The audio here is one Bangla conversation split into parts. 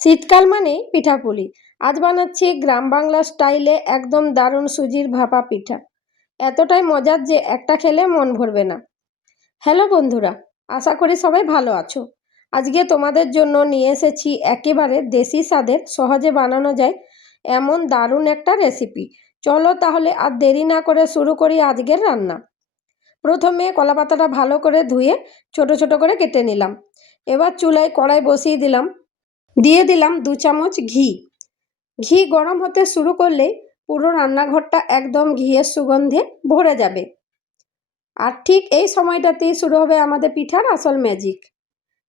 শীতকাল মানেই পিঠাপুলি। আজ বানাচ্ছি গ্রাম বাংলা স্টাইলে একদম দারুণ সুজির ভাপা পিঠা। এতটাই মজার যে একটা খেলে মন ভরবে না। হ্যালো বন্ধুরা, আশা করি সবাই ভালো আছো। আজকে তোমাদের জন্য নিয়ে এসেছি একেবারে দেশি স্বাদের, সহজে বানানো যায়, এমন দারুণ একটা রেসিপি। চলো তাহলে আর দেরি না করে শুরু করি আজকের রান্না। প্রথমে কলা পাতাটা ভালো করে ধুয়ে ছোট ছোট করে কেটে নিলাম। এবার চুলায় কড়াই বসিয়ে দিলাম। দিয়ে দিলাম দু চামচ ঘি। ঘি গরম হতে শুরু করলেই পুরো রান্নাঘরটা একদম ঘিয়ের সুগন্ধে ভরে যাবে। আর ঠিক এই সময়টাতেই শুরু হবে আমাদের পিঠার আসল ম্যাজিক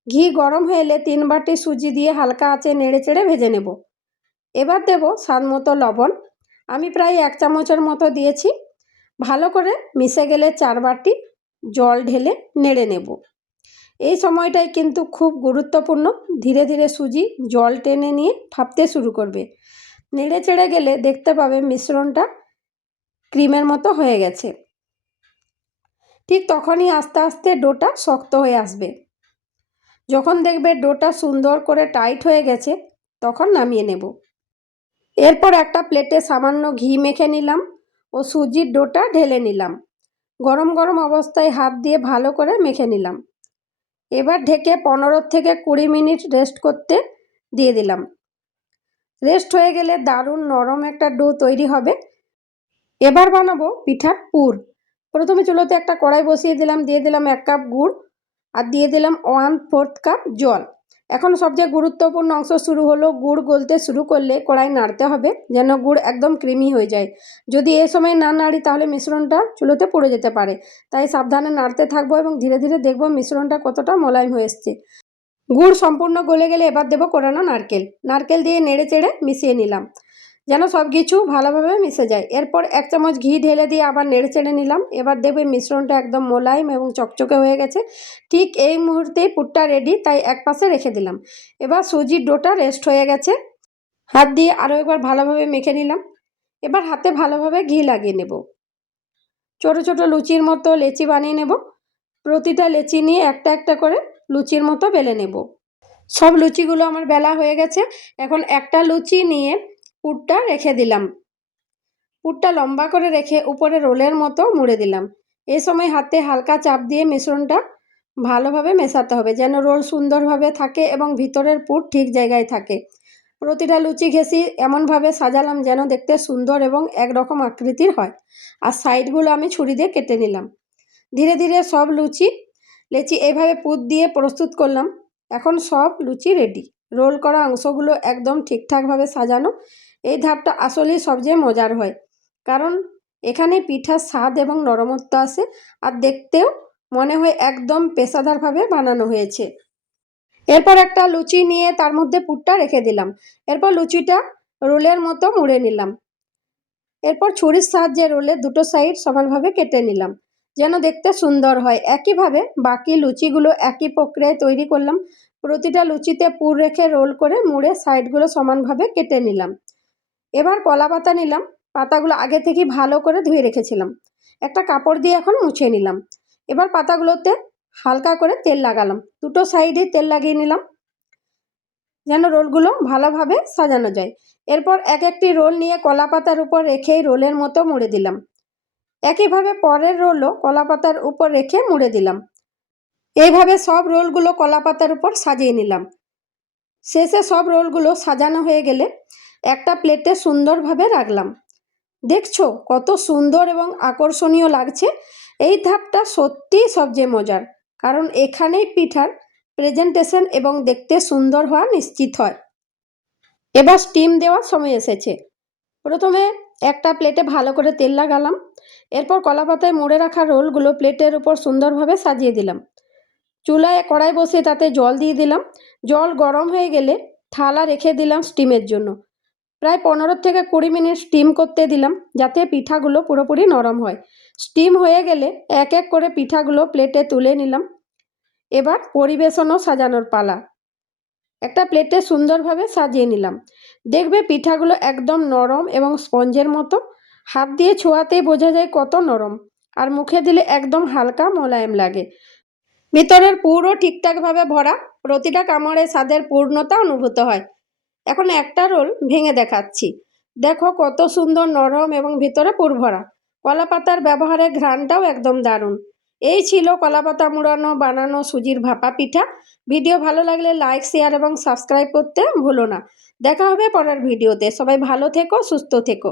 ঘি গরম হয়ে এলে তিন বাটি সুজি দিয়ে হালকা আঁচে নেড়ে চেড়ে ভেজে নেব। এবার দেব স্বাদ মতো লবণ। আমি প্রায় এক চামচের মতো দিয়েছি। ভালো করে মিশে গেলে চার বাটি জল ঢেলে নেড়ে নেব। এই সময়টাই কিন্তু খুব গুরুত্বপূর্ণ। ধীরে ধীরে সুজি জল টেনে নিয়ে ভাপতে শুরু করবে। নেড়ে চেড়ে গেলে দেখতে পাবে মিশ্রণটা ক্রিমের মতো হয়ে গেছে। ঠিক তখনই আস্তে আস্তে ডোটা শক্ত হয়ে আসবে। যখন দেখবে ডোটা সুন্দর করে টাইট হয়ে গেছে, তখন নামিয়ে নেব। এরপর একটা প্লেটে সামান্য ঘি মেখে নিলাম ও সুজির ডোটা ঢেলে নিলাম। গরম গরম অবস্থায় হাত দিয়ে ভালো করে মেখে নিলাম। এবার ঢেকে পনেরো থেকে কুড়ি মিনিট রেস্ট করতে দিয়ে দিলাম। রেস্ট হয়ে গেলে দারুণ নরম একটা ডো তৈরি হবে। এবার বানাবো পিঠার পুর। প্রথমে চুলোতে একটা কড়াই বসিয়ে দিলাম, দিয়ে দিলাম এক কাপ গুড় আর দিয়ে দিলাম ওয়ান ফোর্থ কাপ জল। এখন সবচেয়ে গুরুত্বপূর্ণ অংশ শুরু হলো গুড় গলতে শুরু করলে কড়াই নাড়তে হবে, যেন গুড় একদম ক্রিমি হয়ে যায়। যদি এ সময় না নাড়ি, তাহলে মিশ্রণটা চুলোতে পড়ে যেতে পারে। তাই সাবধানে নাড়তে থাকব এবং ধীরে ধীরে দেখব মিশ্রণটা কতটা মোলায়েম হয়ে এসছে। গুড় সম্পূর্ণ গলে গেলে এবার দেবো কোরানো নারকেল। নারকেল দিয়ে নেড়ে চেড়ে মিশিয়ে নিলাম। যেন সব কিছু ভালোভাবে মিশে যায়। এরপর এক চামচ ঘি ঢেলে দিয়ে আবার নেড়ে চেড়ে নিলাম। এবার দেখবে মিশ্রণটা একদম মোলায়েম এবং চকচকে হয়ে গেছে। ঠিক এই মুহূর্তেই পুরটা রেডি তাই এক পাশে রেখে দিলাম। এবার সুজির ডোটা রেস্ট হয়ে গেছে। হাত দিয়ে আরও একবার ভালোভাবে মেখে নিলাম। এবার হাতে ভালোভাবে ঘি লাগিয়ে নেব। ছোট ছোট লুচির মতো লেচি বানিয়ে নেব। প্রতিটা লেচি নিয়ে একটা একটা করে লুচির মতো বেলে নেব। সব লুচিগুলো আমার বেলা হয়ে গেছে। এখন একটা লুচি নিয়ে পুরটা রেখে দিলাম। পুরটা লম্বা করে রেখে উপরে রোলের মতো মুড়ে দিলাম। এ সময় হাতে হালকা চাপ দিয়ে মিশ্রণটা ভালোভাবে মেশাতে হবে, যেন রোল সুন্দরভাবে থাকে এবং ভিতরের পুর ঠিক জায়গায় থাকে। প্রতিটা লুচি ঘেঁষি এমনভাবে সাজালাম যেন দেখতে সুন্দর এবং একরকম আকৃতির হয়। আর সাইডগুলো আমি ছুরি দিয়ে কেটে নিলাম। ধীরে ধীরে সব লুচি, লেচি এভাবে পুর দিয়ে প্রস্তুত করলাম। এখন সব লুচি রেডি। রোল করা অংশগুলো একদম ঠিকঠাকভাবে সাজানো এই ধাপটা আসলেই সবচেয়ে মজার হয়। কারণ এখানে পিঠার স্বাদ এবং নরমত্ব আসে আর দেখতেও মনে হয় একদম পেশাদারভাবে বানানো হয়েছে। এরপর একটা লুচি নিয়ে তার মধ্যে পুরটা রেখে দিলাম। এরপর লুচিটা রোলের মতো মুড়ে নিলাম। এরপর ছুরির সাহায্যে রোলের দুটো সাইড সমানভাবে কেটে নিলাম। যেন দেখতে সুন্দর হয়। একইভাবে বাকি লুচিগুলো একই প্রক্রিয়ায় তৈরি করলাম। প্রতিটা লুচিতে পুর রেখে রোল করে মুড়ে সাইডগুলো সমানভাবে কেটে নিলাম। এবার কলা পাতা নিলাম, পাতাগুলো আগে থেকে ভালো করে ধুয়ে রেখেছিলাম। একটা কাপড় দিয়ে এখন মুছে নিলাম। এবার পাতাগুলোতে হালকা করে তেল লাগালাম। দুটো সাইডে তেল লাগিয়ে নিলাম, যেন রোলগুলো ভালোভাবে সাজানো যায়। এরপর এক একটি রোল নিয়ে কলা পাতার উপর রেখেই রোলের মতো মুড়ে দিলাম। একইভাবে পরের রোলও কলা পাতার উপর রেখে মুড়ে দিলাম। এইভাবে সব রোলগুলো কলা পাতার উপর সাজিয়ে নিলাম। শেষে সব রোলগুলো সাজানো হয়ে গেলে একটা প্লেটে সুন্দরভাবে রাখলাম। দেখছ কত সুন্দর এবং আকর্ষণীয় লাগছে। এই ধাপটা সত্যিই সবচেয়ে মজার, কারণ এখানেই পিঠার প্রেজেন্টেশন এবং দেখতে সুন্দর হওয়া নিশ্চিত হয়। এবার স্টিম দেওয়ার সময় এসেছে। প্রথমে একটা প্লেটে ভালো করে তেল লাগালাম, এরপর কলা পাতায় মুড়ে রাখা রোলগুলো প্লেটের উপর সুন্দরভাবে সাজিয়ে দিলাম। চুলায় কড়াই বসে তাতে জল দিয়ে দিলাম। জল গরম হয়ে গেলে থালা রেখে দিলাম স্টিমের জন্য। প্রায় পনেরো থেকে কুড়ি মিনিট স্টিম করতে দিলাম, যাতে পিঠাগুলো পুরোপুরি নরম হয়। স্টিম হয়ে গেলে এক এক করে পিঠাগুলো প্লেটে তুলে নিলাম। এবার পরিবেশনও সাজানোর পালা। একটা প্লেটে সুন্দরভাবে সাজিয়ে নিলাম। দেখবে পিঠাগুলো একদম নরম এবং স্পঞ্জের মতো। হাত দিয়ে ছোঁয়াতেই বোঝা যায় কত নরম। আর মুখে দিলে একদম হালকা মোলায়েম লাগে। ভিতরের পুরো ঠিকঠাকভাবে ভরা প্রতিটা কামড়ে স্বাদের পূর্ণতা অনুভূত হয়। এখন একটা রোল ভেঙে দেখাচ্ছি। দেখো কত সুন্দর নরম এবং ভিতরে পুরভরা। কলা পাতার ব্যবহারে ঘ্রাণটাও একদম দারুণ। এই ছিল কলা পাতা মুড়ানো, বানানো সুজির ভাপা পিঠা। ভিডিও ভালো লাগলে লাইক, শেয়ার এবং সাবস্ক্রাইব করতে ভুলো না। দেখা হবে পরের ভিডিওতে। সবাই ভালো থেকো, সুস্থ থেকো।